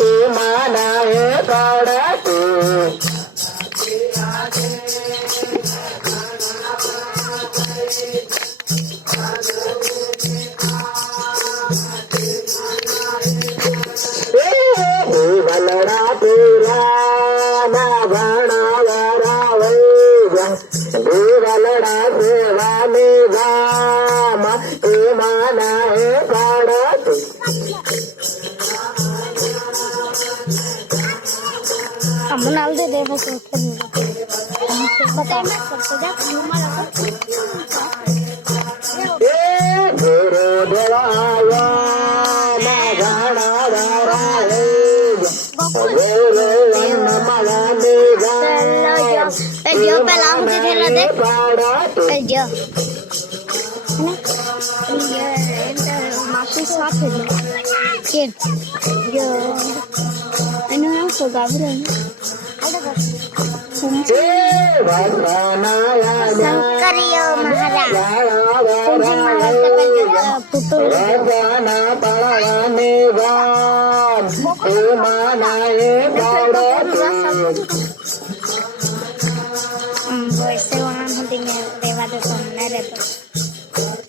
के माना है पड़ते भलड़ा पूरा ना घना वरावे भलड़ा सेवा निगाम के माना है पड़ते हम नाल दे दे बस बता मैं करते जा गुरु देवाया ना घना वरावे गुरु अन्न निगाम जो पहला मुझे थेला दे जो ये माफी साथ है के जो अनु हम सो गाबरे शंकरियो महाराज कुंजी महाराज का पुतुल वैसे वहाँ होती है देवा तो सुनने रहते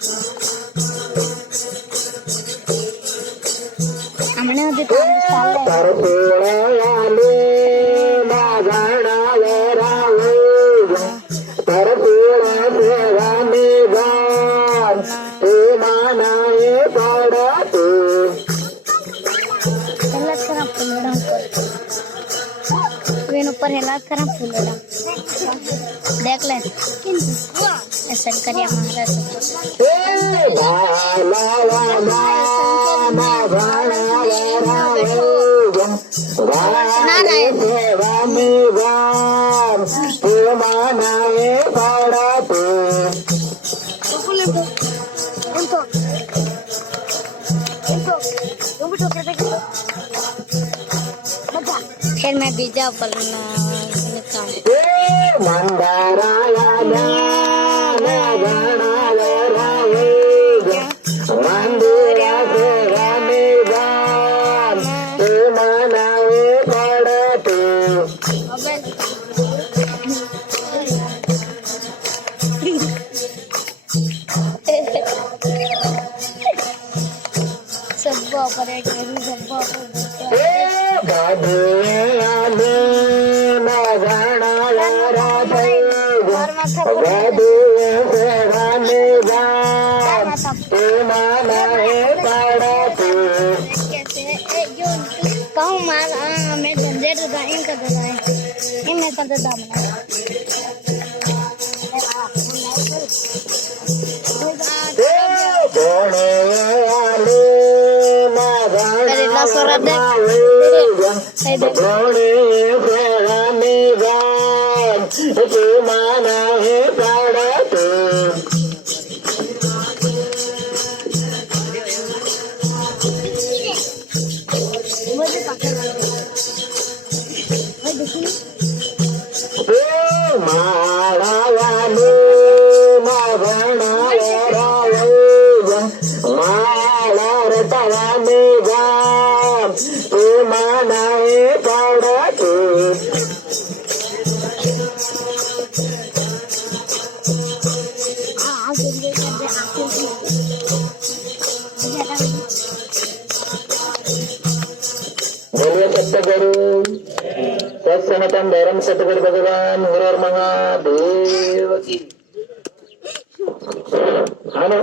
हमने होती तो ऊपर हेला करा फूलड़ा देख ले शंकरिया महाराज फिर मैं बीजा पलना सब कहूँ माल मैं झंझट इन कर देना है इन मैं कर देता हूँ बोलिए सत्यगुरु सत्सनातन धर्म सतगुरु भगवान गुरु महादेव की।